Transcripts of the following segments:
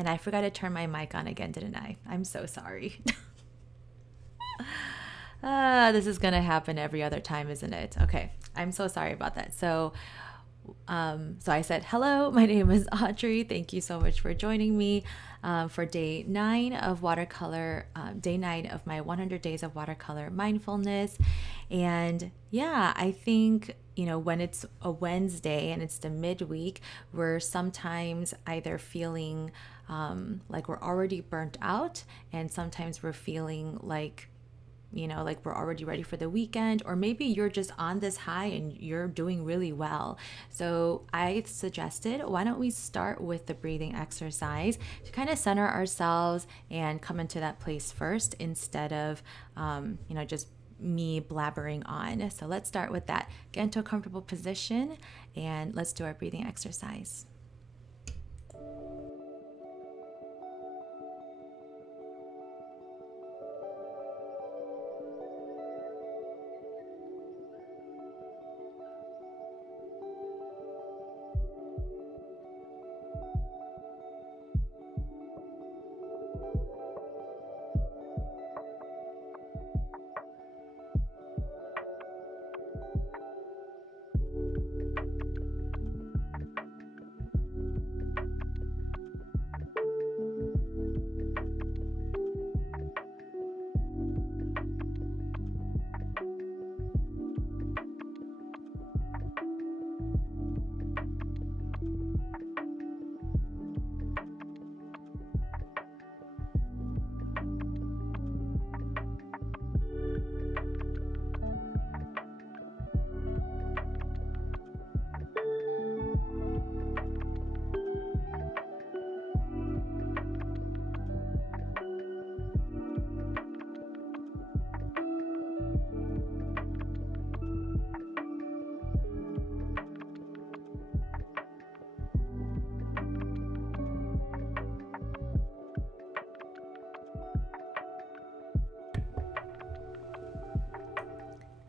And I forgot to turn my mic on again, didn't I? I'm so sorry. This is going to happen every other time, isn't it? Okay. I'm so sorry about that. So I said, hello, my name is Audrey. Thank you so much for joining me for day 9 of watercolor, day 9 of my 100 days of watercolor mindfulness. And yeah, I think, when it's a Wednesday and it's the midweek, we're sometimes either feeling like we're already burnt out, and sometimes we're feeling like we're already ready for the weekend, or maybe you're just on this high and you're doing really well. So I suggested, why don't we start with the breathing exercise to kind of center ourselves and come into that place first instead of, just me blabbering on. So let's start with that. Get into a comfortable position and let's do our breathing exercise.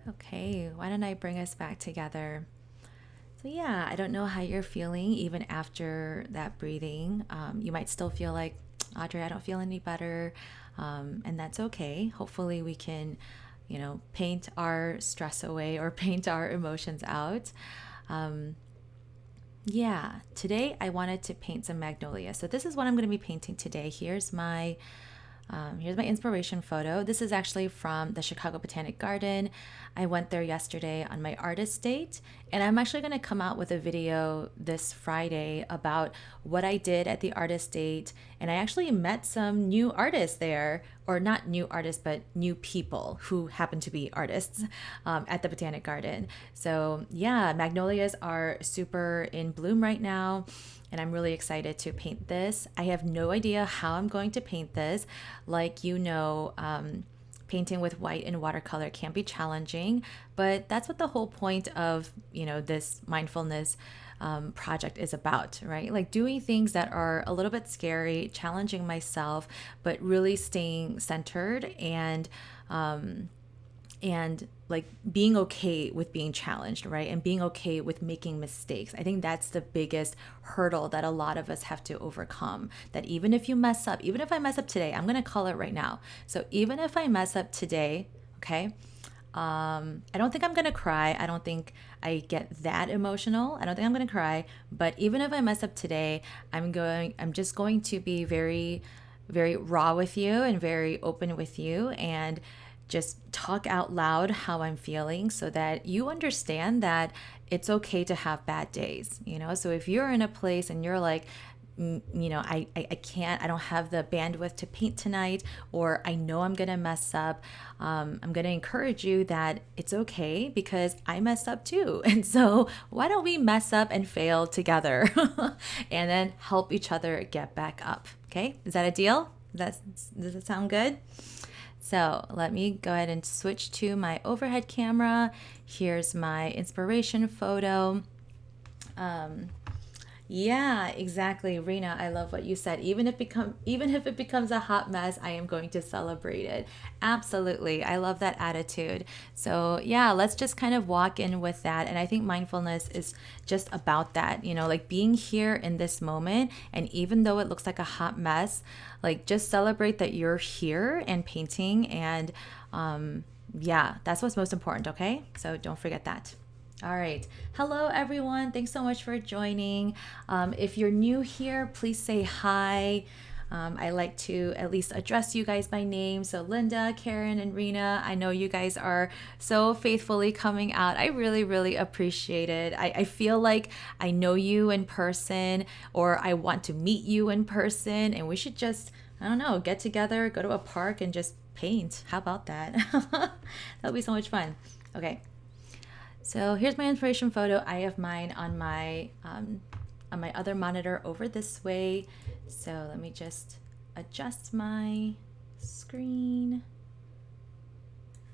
Okay, why don't I bring us back together? So yeah, I don't know how you're feeling even after that breathing. You might still feel like, Audrey, I don't feel any better, and that's okay. Hopefully we can, paint our stress away or paint our emotions out. Yeah, today I wanted to paint some magnolia. So this is what I'm going to be painting today. Here's my inspiration photo. This is actually from the Chicago Botanic Garden. I went there yesterday on my artist date, and I'm actually going to come out with a video this Friday about what I did at the artist date. And I actually met some new artists there, or not new artists, but new people who happen to be artists at the Botanic Garden. So yeah, magnolias are super in bloom right now, and I'm really excited to paint this. I have no idea how I'm going to paint this. Like, painting with white and watercolor can be challenging, but that's what the whole point of, this mindfulness project is about, right? Like doing things that are a little bit scary, challenging myself, but really staying centered and like being okay with being challenged, right? And being okay with making mistakes. I think that's the biggest hurdle that a lot of us have to overcome. That even if you mess up, even if I mess up today, I'm going to call it right now. So even if I mess up today, okay, I don't think I'm going to cry. I don't think I get that emotional. I don't think I'm going to cry. But even if I mess up today, I'm just going to be very, very raw with you and very open with you, and just talk out loud how I'm feeling so that you understand that it's okay to have bad days, So if you're in a place and you're like, I can't, I don't have the bandwidth to paint tonight, or I know I'm going to mess up, I'm going to encourage you that it's okay because I messed up too. And so why don't we mess up and fail together and then help each other get back up? Okay. Is that a deal? Does it sound good? So let me go ahead and switch to my overhead camera. Here's my inspiration photo. Yeah, exactly, Rena. I love what you said. Even if it becomes a hot mess, I am going to celebrate it. Absolutely. I love that attitude. So, yeah, let's just kind of walk in with that. And I think mindfulness is just about that, like being here in this moment. And even though it looks like a hot mess, like just celebrate that you're here and painting. And yeah, that's what's most important, okay? So don't forget that. All right. Hello, everyone. Thanks so much for joining. If you're new here, please say hi. I like to at least address you guys by name. So, Linda, Karen, and Rena, I know you guys are so faithfully coming out. I really, really appreciate it. I feel like I know you in person, or I want to meet you in person, and we should just, I don't know, get together, go to a park, and just paint. How about that? That'll be so much fun. Okay. So here's my inspiration photo. I have mine on my other monitor over this way. So let me just adjust my screen.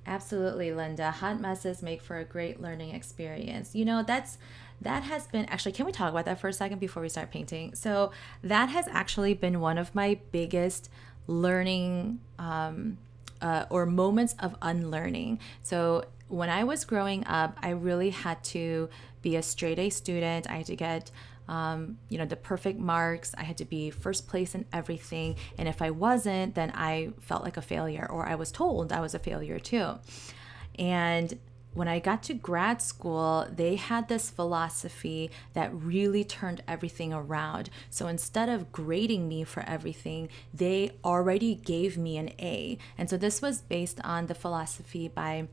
Absolutely, Linda. Hot messes make for a great learning experience. That has been actually, can we talk about that for a second before we start painting? So that has actually been one of my biggest learning or moments of unlearning. So when I was growing up, I really had to be a straight A student. I had to get, the perfect marks. I had to be first place in everything. And if I wasn't, then I felt like a failure, or I was told I was a failure too. And when I got to grad school, they had this philosophy that really turned everything around. So instead of grading me for everything, they already gave me an A. And so this was based on the philosophy by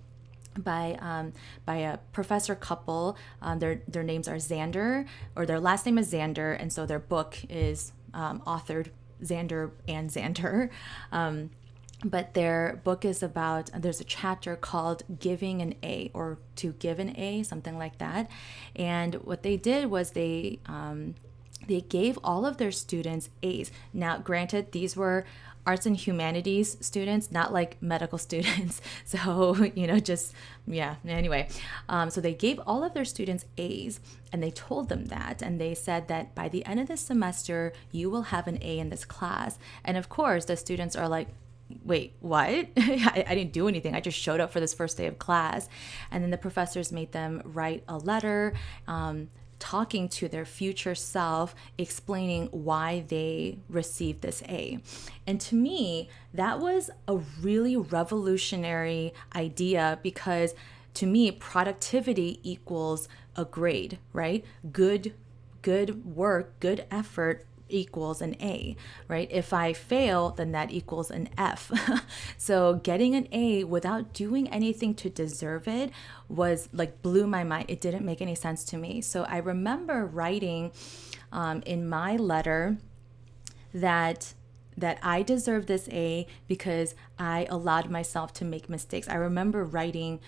a professor couple. Their names are Xander, or their last name is Xander, and so their book is authored Xander and Xander. But their book is about, there's a chapter called Giving an A, or To Give an A, something like that. And what they did was they gave all of their students A's. Now, granted, these were arts and humanities students, not like medical students. So, anyway. So they gave all of their students A's, and they told them that. And they said that by the end of this semester, you will have an A in this class. And of course, the students are like, wait, what? I didn't do anything. I just showed up for this first day of class. And then the professors made them write a letter, talking to their future self, explaining why they received this A. And to me, that was a really revolutionary idea, because to me, productivity equals a grade, right? Good work, good effort equals an A, right? If I fail, then that equals an F. So getting an A without doing anything to deserve it was like, blew my mind. It didn't make any sense to me. So I remember writing in my letter that I deserve this A because I allowed myself to make mistakes. I remember writing,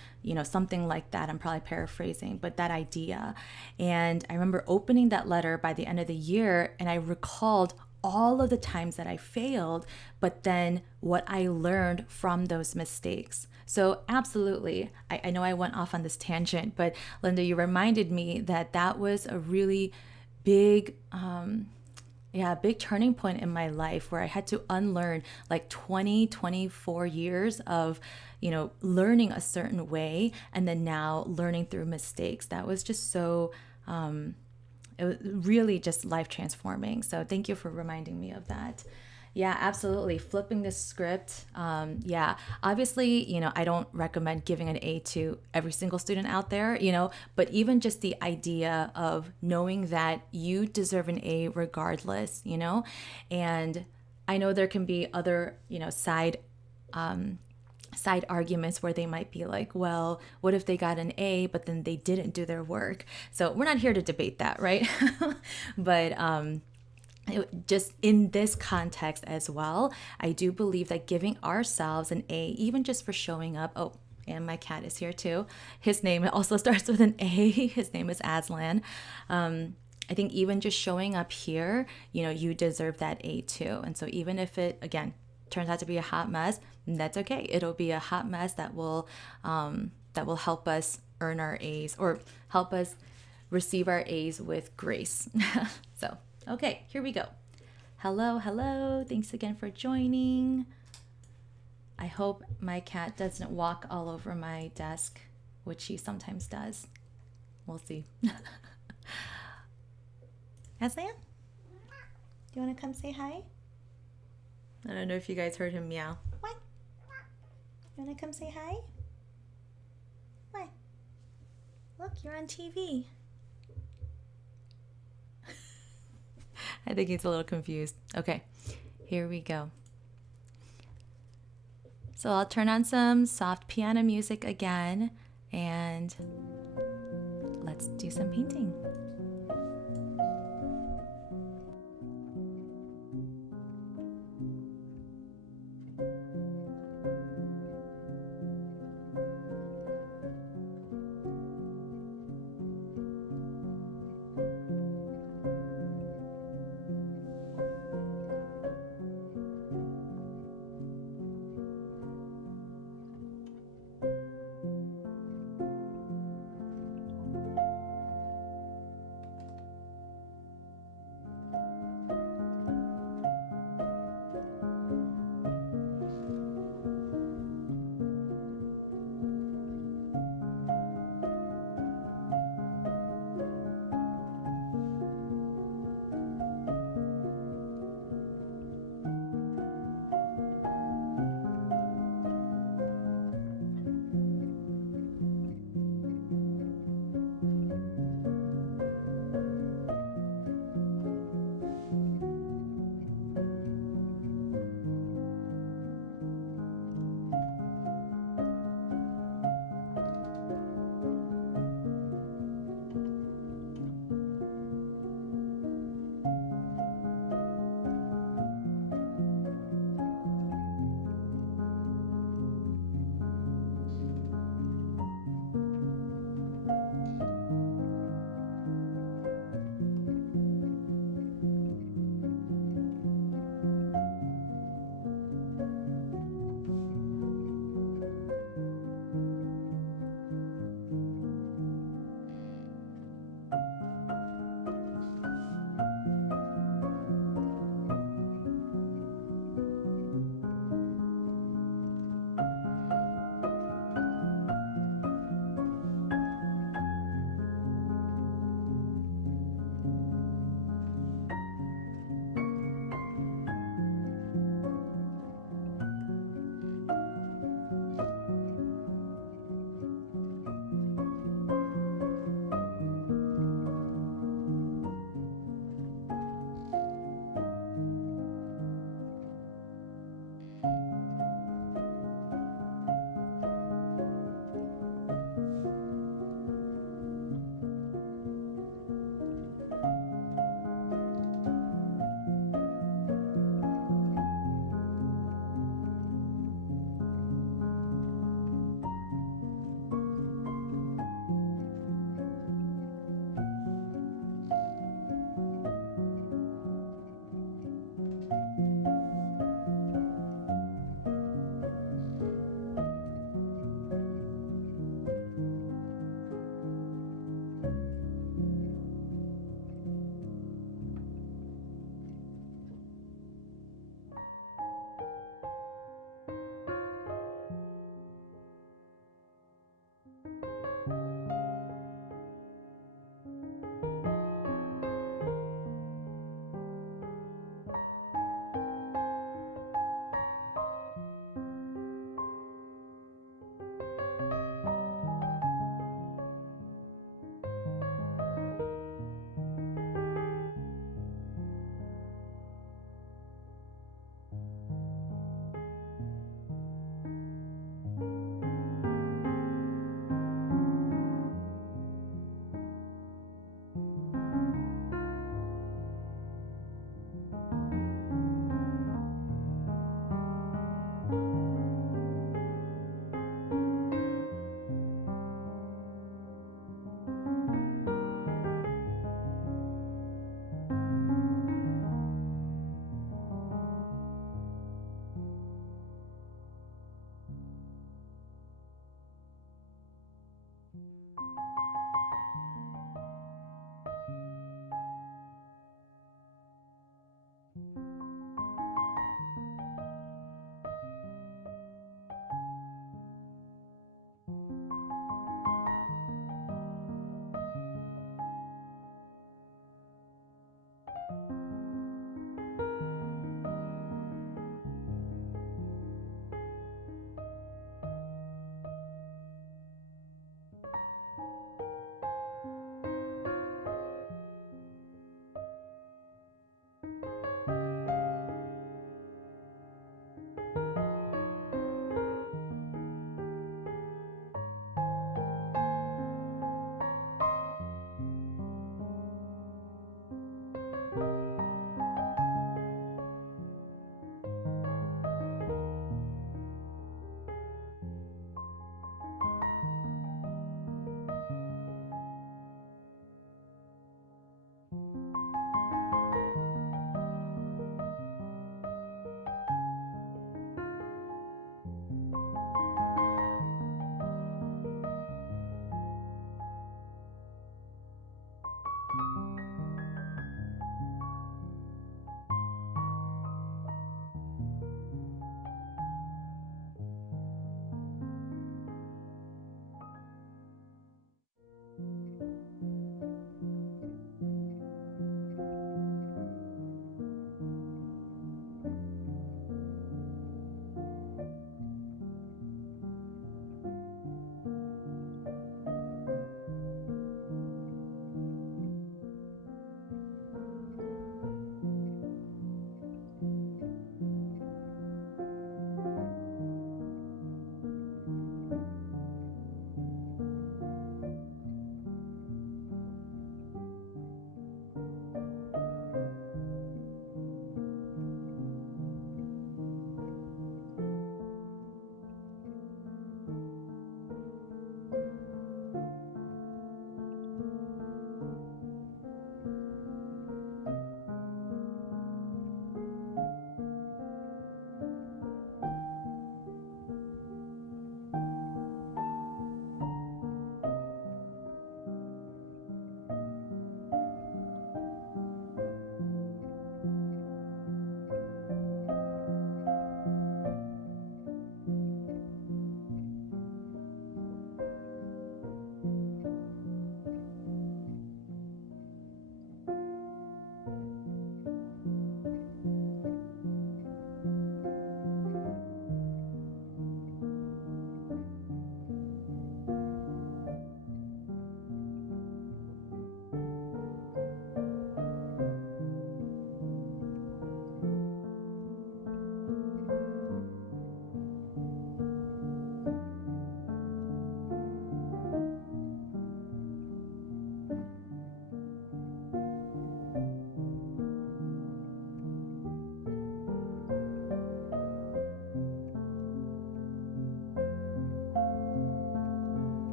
something like that. I'm probably paraphrasing, but that idea. And I remember opening that letter by the end of the year, and I recalled all of the times that I failed, but then what I learned from those mistakes. So absolutely, I know I went off on this tangent, but Linda, you reminded me that was a really big, big turning point in my life, where I had to unlearn like 24 years of, learning a certain way, and then now learning through mistakes. That was just so, it was really just life transforming. So thank you for reminding me of that. Yeah, absolutely. Flipping the script. Obviously, I don't recommend giving an A to every single student out there, but even just the idea of knowing that you deserve an A regardless, and I know there can be other, side arguments where they might be like, well, what if they got an A, but then they didn't do their work? So we're not here to debate that, right? But, just in this context as well, I do believe that giving ourselves an A, even just for showing up. Oh, and my cat is here too. His name also starts with an A. His name is Aslan. I think even just showing up here, you deserve that A too. And so even if it, again, turns out to be a hot mess, that's okay. It'll be a hot mess that will help us earn our A's, or help us receive our A's with grace. So, okay, here we go. Hello, hello. Thanks again for joining. I hope my cat doesn't walk all over my desk, which she sometimes does. We'll see. Aslan? Do you want to come say hi? I don't know if you guys heard him meow. What? You want to come say hi? What? Look, you're on TV. I think he's a little confused. Okay, here we go. So I'll turn on some soft piano music again, and let's do some painting.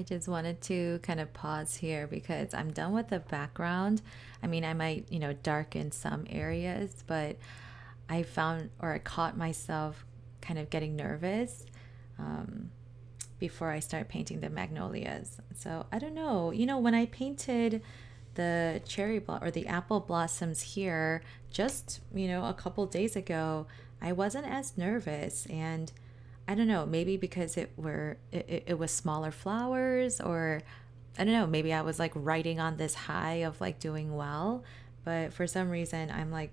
I just wanted to kind of pause here because I'm done with the background. I mean, I might, darken some areas, but I found or I caught myself kind of getting nervous um, before I start painting the magnolias. So I don't know. When I painted the or the apple blossoms here just, a couple days ago, I wasn't as nervous. And I don't know, maybe because it was smaller flowers, or I don't know, maybe I was like riding on this high of like doing well. But for some reason, I'm like,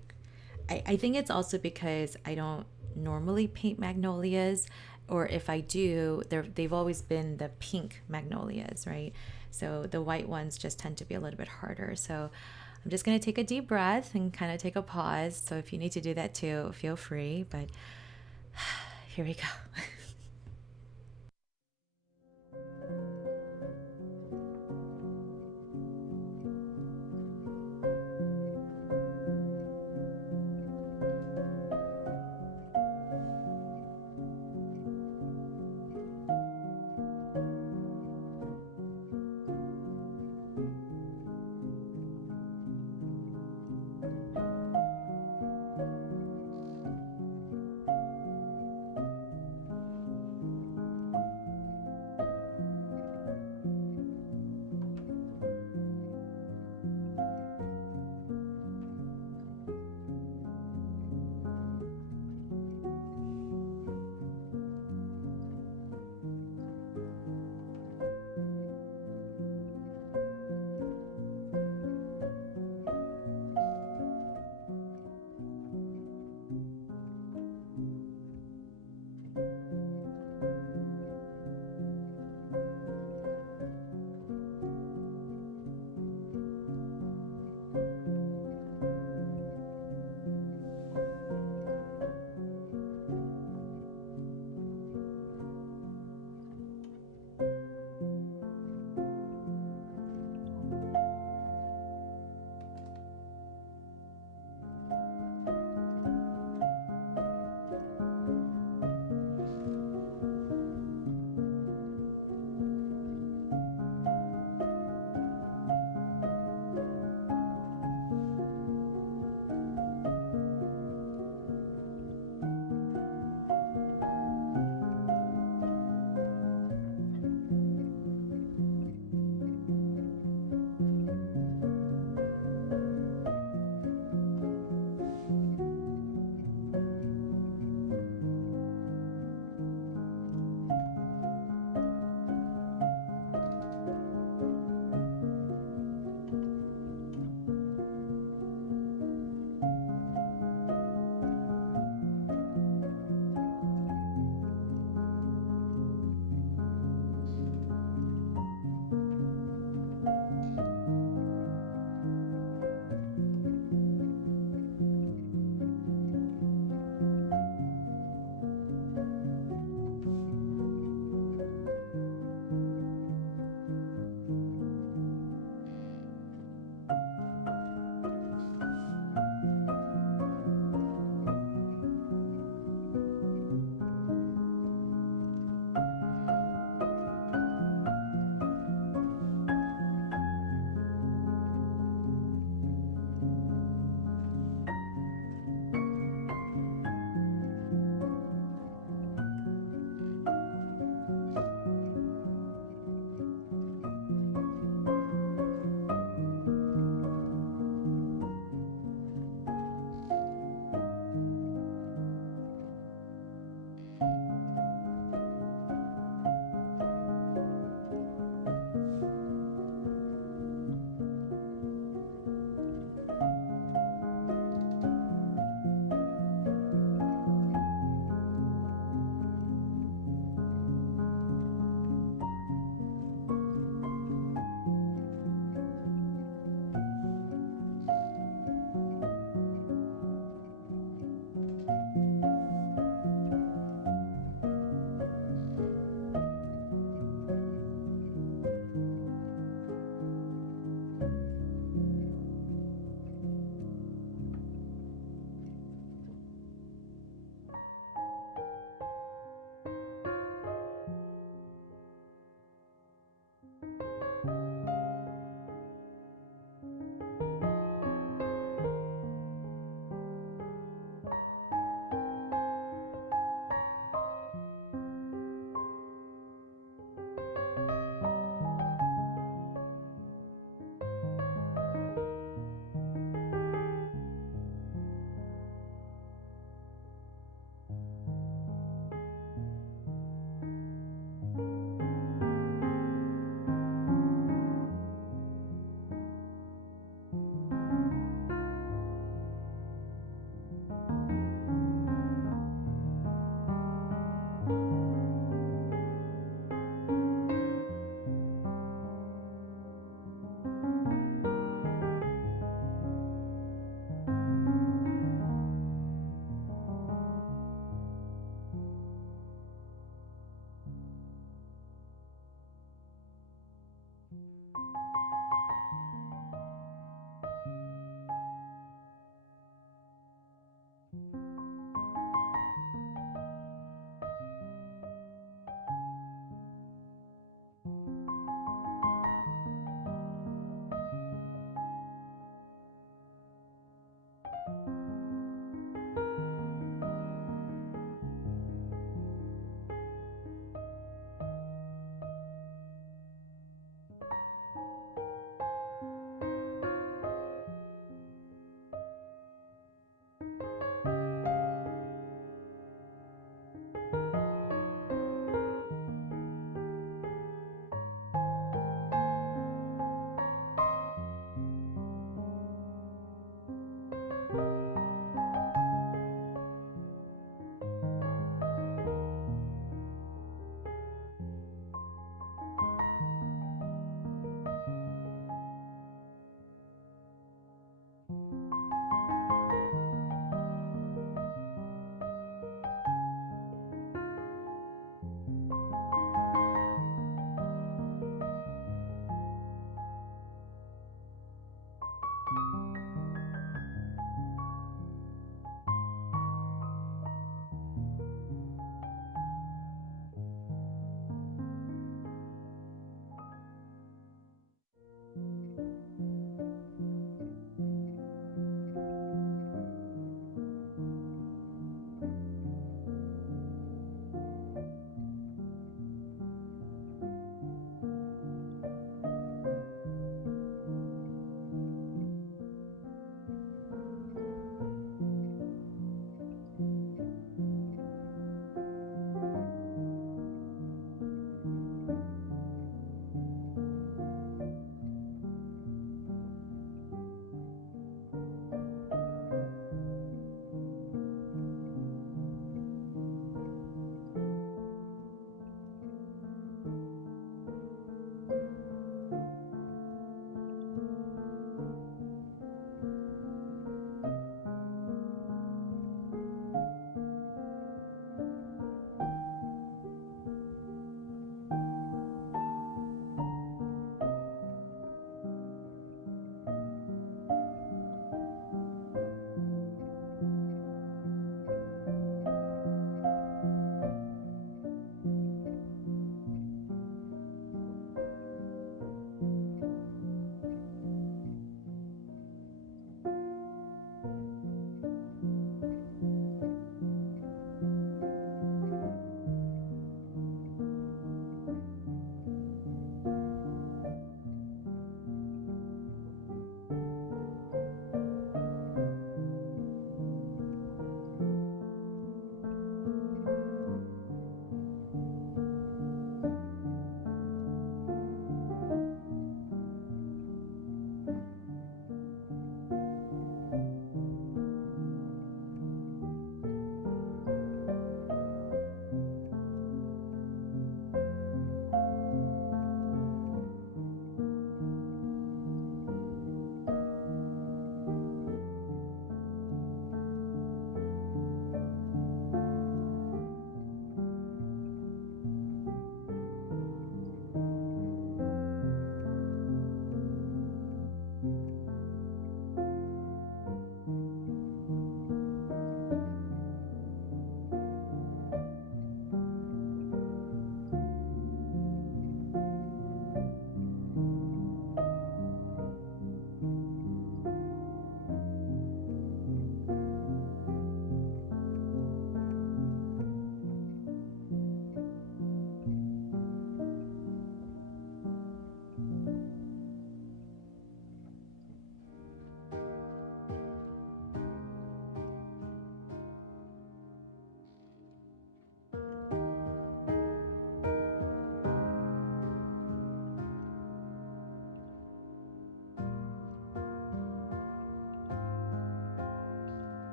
I think it's also because I don't normally paint magnolias, or if I do, they've always been the pink magnolias, right? So the white ones just tend to be a little bit harder. So I'm just going to take a deep breath and kind of take a pause. So if you need to do that too, feel free. But here we go.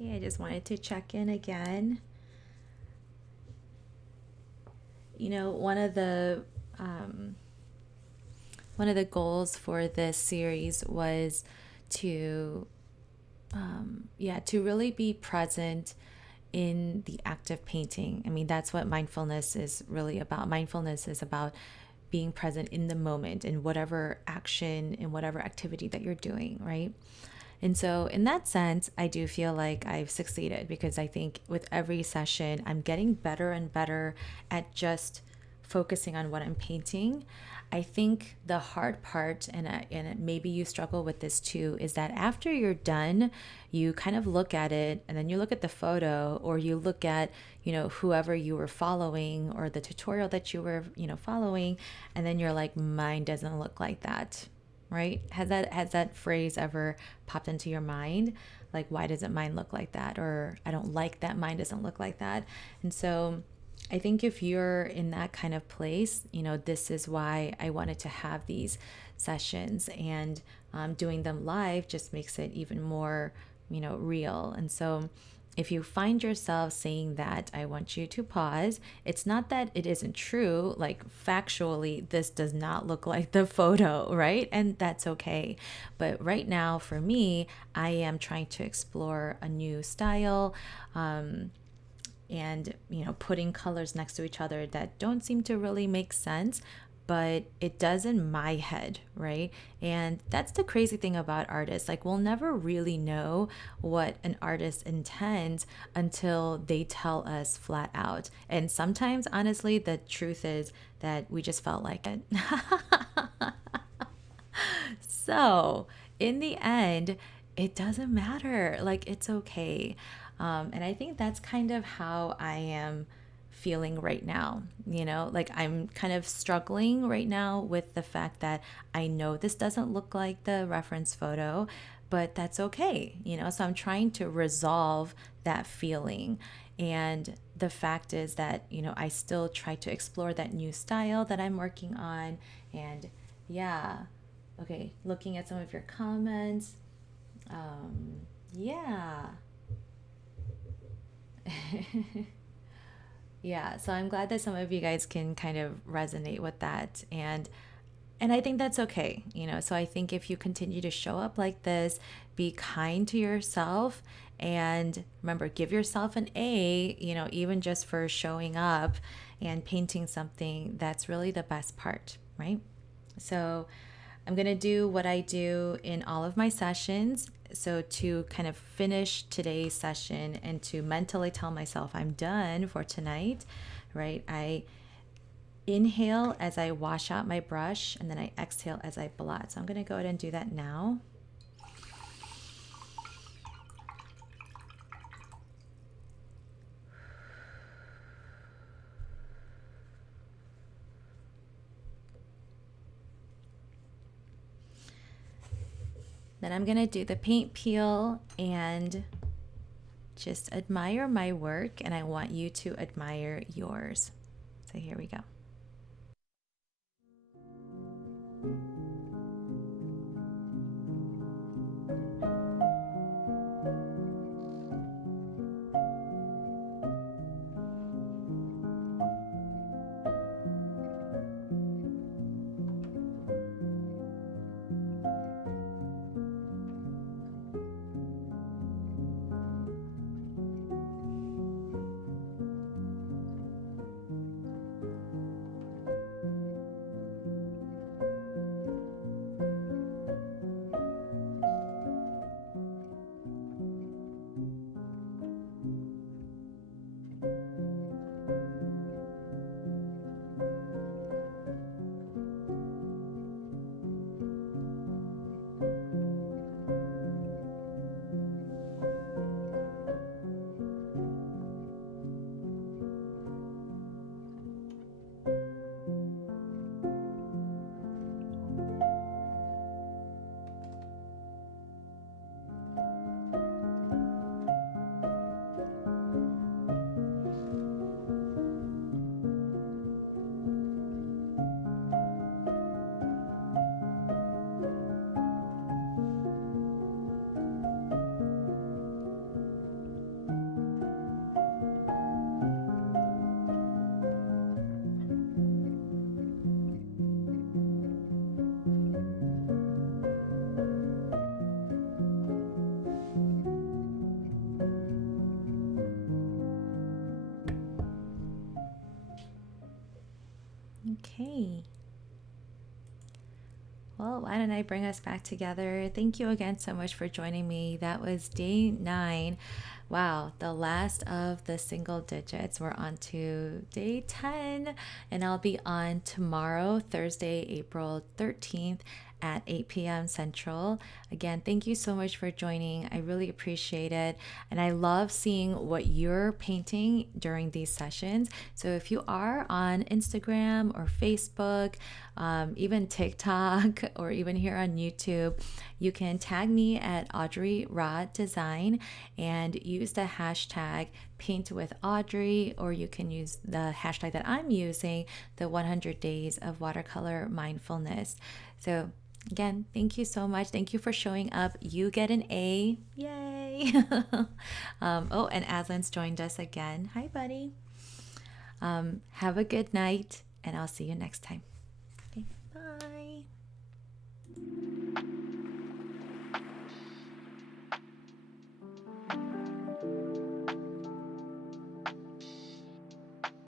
Hey, I just wanted to check in again. You know, um, one of the goals for this series was to to really be present in the act of painting. I mean, that's what mindfulness is really about. Mindfulness is about being present in the moment in whatever action, in whatever activity that you're doing, right? And so, in that sense, I do feel like I've succeeded because I think with every session, I'm getting better and better at just focusing on what I'm painting. I think the hard part, and maybe you struggle with this too, is that after you're done, you kind of look at it and then you look at the photo or you look at, whoever you were following or the tutorial that you were, following, and then you're like, mine doesn't look like that, right? Has that phrase ever popped into your mind? Like, why doesn't mine look like that? Or I don't like that mine doesn't look like that. And so I think if you're in that kind of place, this is why I wanted to have these sessions, and doing them live just makes it even more, real. And so if you find yourself saying that, I want you to pause. It's not that it isn't true. Like, factually, this does not look like the photo, right? And that's okay. But right now, for me, I am trying to explore a new style. And putting colors next to each other that don't seem to really make sense, but it does in my head, right? And that's the crazy thing about artists. Like, we'll never really know what an artist intends until they tell us flat out. And sometimes, honestly, the truth is that we just felt like it. So in the end, it doesn't matter. Like, it's okay. And I think that's kind of how I am feeling right now. Like, I'm kind of struggling right now with the fact that I know this doesn't look like the reference photo, but that's okay. So I'm trying to resolve that feeling. And the fact is that, I still try to explore that new style that I'm working on. And yeah, okay, looking at some of your comments. Yeah. Yeah, so I'm glad that some of you guys can kind of resonate with that. And I think that's okay. So I think if you continue to show up like this, be kind to yourself, and remember, give yourself an A, even just for showing up and painting something. That's really the best part, right? So I'm going to do what I do in all of my sessions. So to kind of finish today's session and to mentally tell myself I'm done for tonight, right? I inhale as I wash out my brush, and then I exhale as I blot. So I'm going to go ahead and do that now. Then I'm going to do the paint peel and just admire my work, and I want you to admire yours. So here we go. Okay. Well, why don't I bring us back together? Thank you again so much for joining me. That was day 9. Wow, the last of the single digits. We're on to day 10, and I'll be on tomorrow, Thursday, April 13th at 8 p.m. Central. Again, thank you so much for joining. I really appreciate it. And I love seeing what you're painting during these sessions. So if you are on Instagram or Facebook, even TikTok, or even here on YouTube, you can tag me at Audrey Raw Design and use the hashtag Paint with Audrey, or you can use the hashtag that I'm using, the 100 days of watercolor mindfulness. So again, thank you so much. Thank you for showing up. You get an A. Yay. Oh, and Aslan's joined us again. Hi, buddy. Have a good night, and I'll see you next time. Okay, bye.